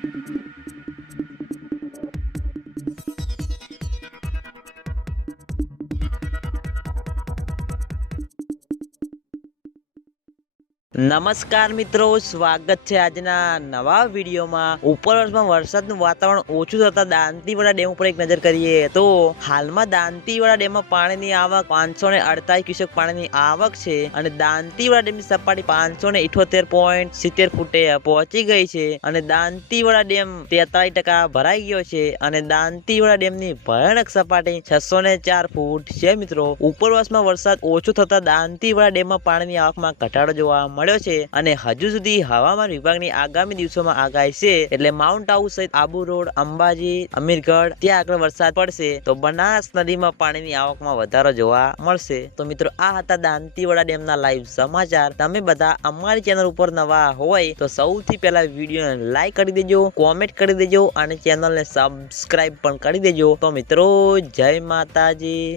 Thank you. નમસ્કાર મિત્રો, સ્વાગત છે આજના નવા વિડીયોમાં. ઉપરવાસમાં વરસાદનું વાતાવરણ ઓછું થતા દાંતીવાડા ડેમ ઉપર એક નજર કરીએ તો હાલમાં દાંતીવાડા ડેમમાં પાણીની આવક પાંચસો ને અડતાલીસ ક્યુસેક પાણીની આવક છે અને દાંતીવાડા ડેમની સપાટી પાંચસો ને ઇઠોતેર પોઈન્ટ સિત્તેર ફૂટે પહોંચી ગઈ છે અને દાંતીવાડા ડેમ તેતાલીસ ટકા ભરાઈ ગયો છે અને દાંતીવાડા ડેમની ભયાનક સપાટી છસો ને ચાર ફૂટ છે મિત્રો. ઉપર વર્ષમાં વરસાદ ઓછો થતા દાંતીવાડા ડેમમાં પાણીની આવકમાં ઘટાડો જોવા મળ્યો છે અને હજુ સુધી હવામાન વિભાગની આગામી દિવસોમાં આગાહી છે એટલે માઉન્ટ આબુ સહિત આબુ રોડ અંબાજી, અમીરગઢ, ત્યાં આગળ વરસાદ પડશે તો બનાસ નદીમાં પાણીની આવકમાં વધારો જોવા મળશે. તો મિત્રો, આ હતા દાંતીવાડા ડેમના લાઈવ સમાચાર. તમે બધા અમારી ચેનલ ઉપર નવા હોય તો સૌથી પહેલા વિડીયોને લાઈક કરી દેજો કોમેન્ટ કરી દેજો અને ચેનલને સબસ્ક્રાઈબ પણ કરી દેજો. તો મિત્રો, જય માતાજી.